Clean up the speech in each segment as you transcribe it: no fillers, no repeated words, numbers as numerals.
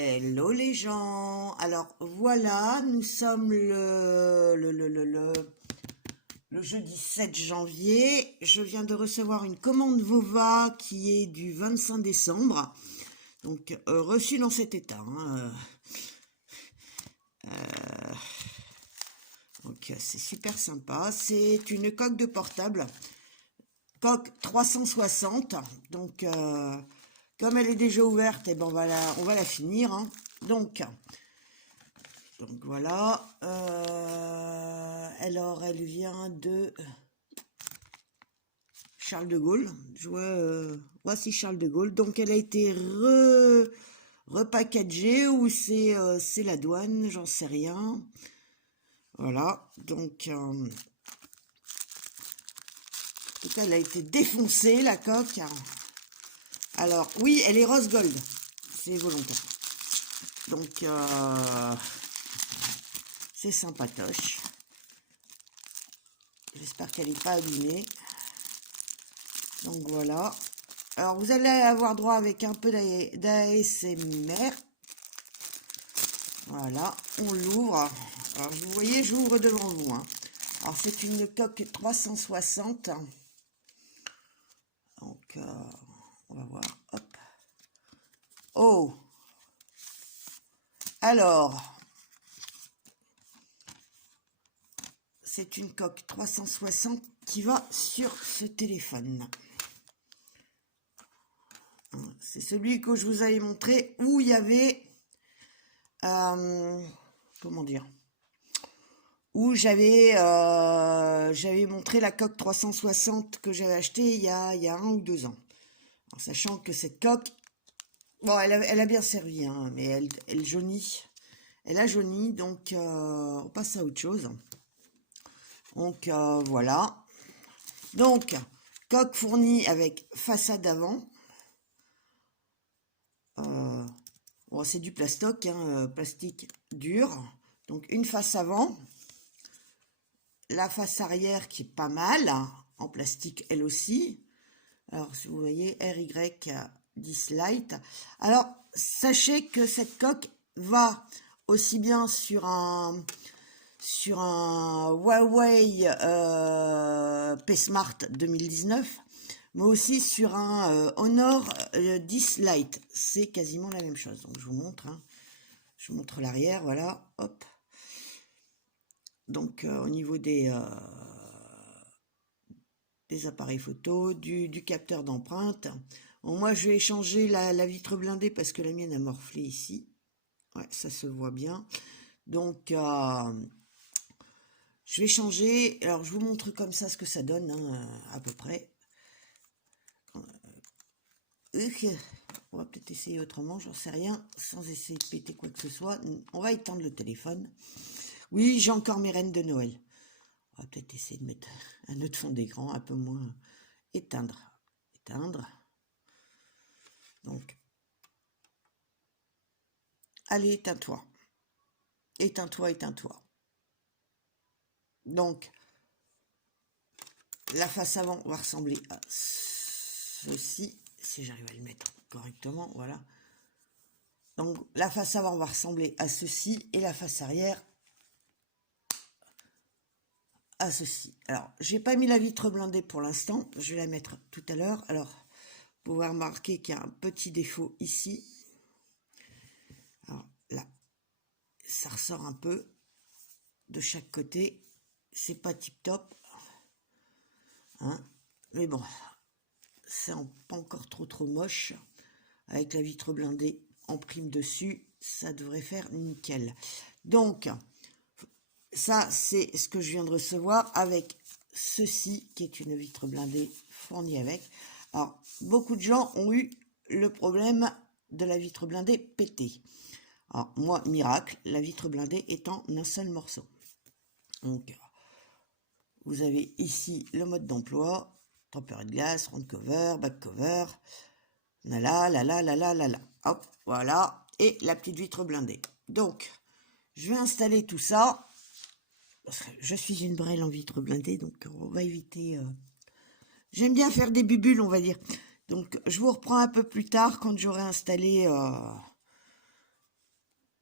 Hello les gens. Alors voilà, nous sommes le jeudi 7 janvier. Je viens de recevoir une commande Vova qui est du 25 décembre. Donc reçue dans cet état. Donc c'est super sympa. C'est une coque de portable. Coque 360. Donc comme elle est déjà ouverte, et ben on va la finir. Donc voilà. Alors elle vient de Charles de Gaulle. Voici Charles de Gaulle. Donc elle a été repackagée ou c'est la douane, j'en sais rien. Voilà. Donc en tout cas elle a été défoncée la coque. Alors oui, elle est rose gold. C'est volontaire. Donc c'est sympatoche. J'espère qu'elle n'est pas abîmée. Donc voilà. Alors vous allez avoir droit avec un peu d'ASMR. Voilà, on l'ouvre. Alors vous voyez, j'ouvre devant vous. Alors c'est une coque 360. Donc on va voir. Hop. Oh. Alors. C'est une coque 360 qui va sur ce téléphone. C'est celui que je vous avais montré où il y avait, comment dire, où j'avais montré la coque 360 que j'avais acheté il y a 1 ou 2 ans. En sachant que cette coque, bon, elle a bien servi, mais elle jaunit. Elle a jauni, donc on passe à autre chose. Donc voilà. Donc, coque fournie avec façade avant. Bon, c'est du plastoc, plastique dur. Donc une face avant. La face arrière qui est pas mal, en plastique elle aussi. Alors si vous voyez, RY10 Lite. Alors sachez que cette coque va aussi bien sur un Huawei P-Smart 2019, mais aussi sur un Honor 10 Lite. C'est quasiment la même chose. Donc je vous montre. Je vous montre l'arrière, voilà. Hop. Donc au niveau des appareils photo, du capteur d'empreinte. Bon, moi je vais changer la vitre blindée parce que la mienne a morflé ici. Ouais, ça se voit bien. Donc je vais changer. Alors je vous montre comme ça ce que ça donne, à peu près. On va peut-être essayer autrement, j'en sais rien, sans essayer de péter quoi que ce soit. On va éteindre le téléphone. Oui, j'ai encore mes rennes de Noël. On va peut-être essayer de mettre un autre fond d'écran, un peu moins. Éteindre. Éteindre. Donc, allez, éteins-toi. Éteins-toi, éteins-toi. Donc, la face avant va ressembler à ceci. Si j'arrive à le mettre correctement, voilà. Donc, la face avant va ressembler à ceci et la face arrière à ceci. Alors, j'ai pas mis la vitre blindée pour l'instant. Je vais la mettre tout à l'heure. Alors, vous pouvez remarquer qu'il y a un petit défaut ici. Alors, là, ça ressort un peu de chaque côté. C'est pas tip top. Mais bon, c'est pas encore trop moche. Avec la vitre blindée en prime dessus, ça devrait faire nickel. Donc, ça, c'est ce que je viens de recevoir avec ceci, qui est une vitre blindée fournie avec. Alors, beaucoup de gens ont eu le problème de la vitre blindée pétée. Alors, moi, miracle, la vitre blindée est en un seul morceau. Donc, vous avez ici le mode d'emploi, tempéré de glace, front cover, back cover, là. Hop, voilà, et la petite vitre blindée. Donc, je vais installer tout ça. Parce que je suis une brêle en vitre blindée, donc on va éviter. J'aime bien faire des bubules, on va dire. Donc, je vous reprends un peu plus tard quand j'aurai installé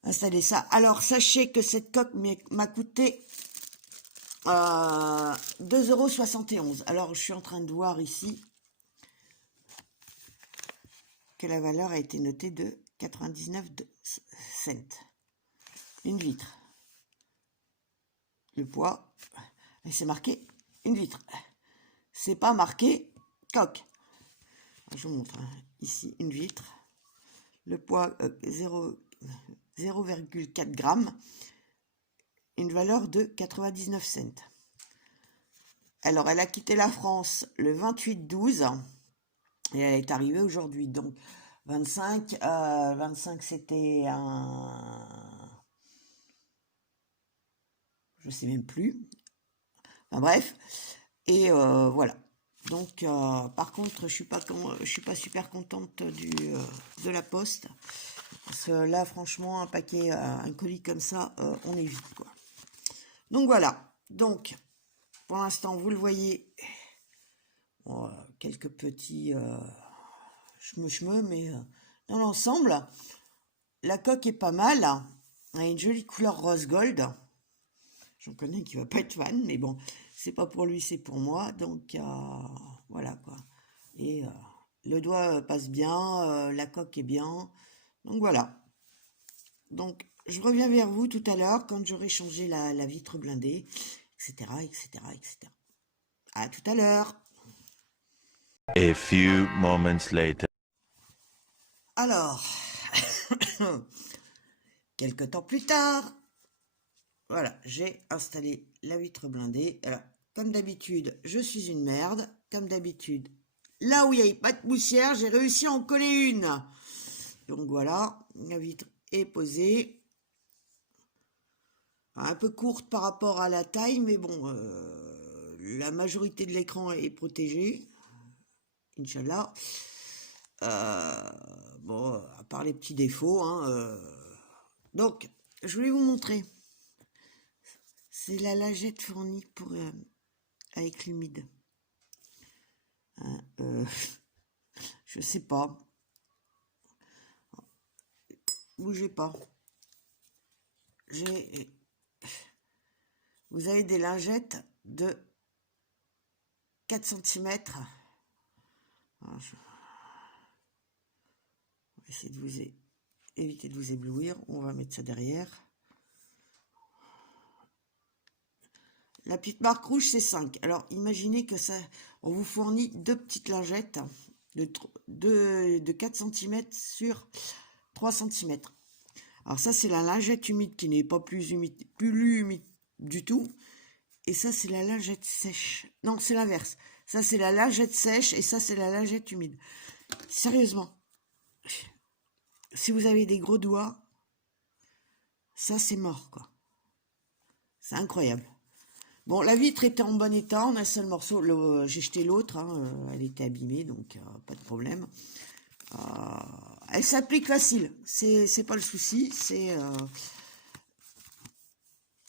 installer ça. Alors, sachez que cette coque m'a coûté 2,71 €. Alors, je suis en train de voir ici que la valeur a été notée de 99 cents. Une vitre. Le poids, et c'est marqué une vitre. C'est pas marqué coque. Je vous montre, hein. Ici, une vitre. Le poids 0,4 grammes. Une valeur de 99 cents. Alors, elle a quitté la France le 28/12 et elle est arrivée aujourd'hui. Donc, 25 c'était un... Je sais même plus. Enfin, bref. Et voilà. Donc, par contre, je suis pas super contente de la poste. Parce que là, franchement, un paquet, un colis comme ça, on évite, quoi. Donc, voilà. Donc, pour l'instant, vous le voyez, quelques petits chemeux, mais dans l'ensemble, la coque est pas mal. Elle a une jolie couleur rose gold. J'en connais qui va pas être fan, mais bon, c'est pas pour lui, c'est pour moi. Donc, voilà, quoi. Et le doigt passe bien, la coque est bien. Donc, voilà. Donc, je reviens vers vous tout à l'heure quand j'aurai changé la vitre blindée, etc., etc., etc. À tout à l'heure. A few moments later. Alors, quelques temps plus tard, voilà, j'ai installé la vitre blindée. Alors, comme d'habitude, je suis une merde. Comme d'habitude, là où il n'y avait pas de poussière, j'ai réussi à en coller une. Donc voilà, la vitre est posée. Un peu courte par rapport à la taille, mais bon, la majorité de l'écran est protégée. Inch'Allah. Bon, à part les petits défauts, hein, donc, je voulais vous montrer. C'est la lingette fournie pour avec l'humide. Hein, je sais pas. Bougez pas. Vous avez des lingettes de 4 cm. Alors, je vais essayer de éviter de vous éblouir. On va mettre ça derrière. La petite marque rouge, c'est 5. Alors, imaginez que ça, on vous fournit deux petites lingettes de 4 cm sur 3 cm. Alors ça, c'est la lingette humide qui n'est pas plus humide du tout. Et ça, c'est la lingette sèche. Non, c'est l'inverse. Ça, c'est la lingette sèche et ça, c'est la lingette humide. Sérieusement, si vous avez des gros doigts, ça, c'est mort, quoi. C'est incroyable. Bon, la vitre était en bon état, on a un seul morceau. J'ai jeté l'autre, hein, elle était abîmée, donc pas de problème. Elle s'applique facile, c'est pas le souci,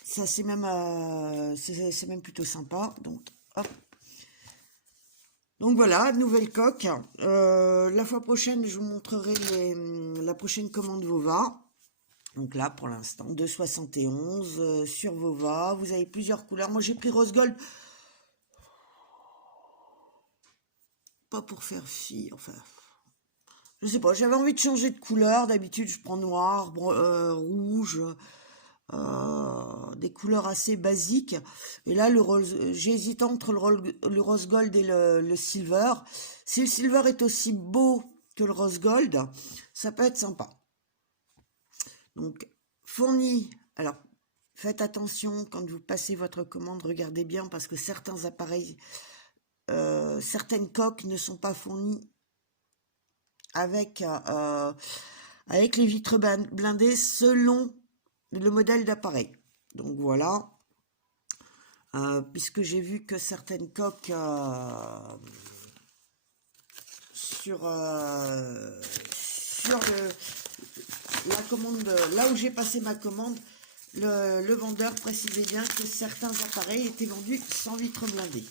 ça c'est même plutôt sympa. Donc, hop. Donc voilà, nouvelle coque. La fois prochaine, je vous montrerai la prochaine commande Vova. Donc là, pour l'instant, 2,71 sur Vova. Vous avez plusieurs couleurs. Moi, j'ai pris rose gold. Pas pour faire fi, enfin... Je sais pas, j'avais envie de changer de couleur. D'habitude, je prends noir, rouge, des couleurs assez basiques. Et là, j'ai hésité entre le rose gold et le silver. Si le silver est aussi beau que le rose gold, ça peut être sympa. Donc, fourni. Alors, faites attention quand vous passez votre commande, regardez bien parce que certains appareils, certaines coques ne sont pas fournies avec les vitres blindées selon le modèle d'appareil. Donc voilà, puisque j'ai vu que certaines coques sur la commande, là où j'ai passé ma commande, le vendeur précisait bien que certains appareils étaient vendus sans vitre blindée.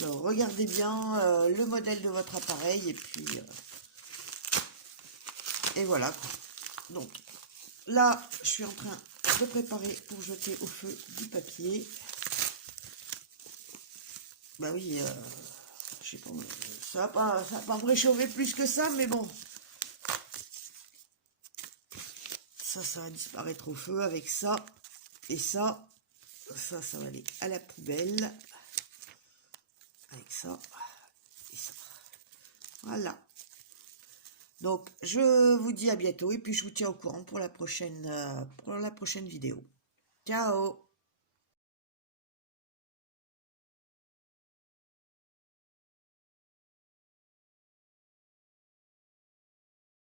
Donc regardez bien le modèle de votre appareil et puis et voilà. Donc là, je suis en train de préparer pour jeter au feu du papier. Bah oui, je sais pas, ça va pas me réchauffer plus que ça, mais bon. Ça va disparaître au feu avec ça. Et ça va aller à la poubelle. Avec ça et ça. Voilà. Donc, je vous dis à bientôt et puis je vous tiens au courant pour la prochaine vidéo. Ciao!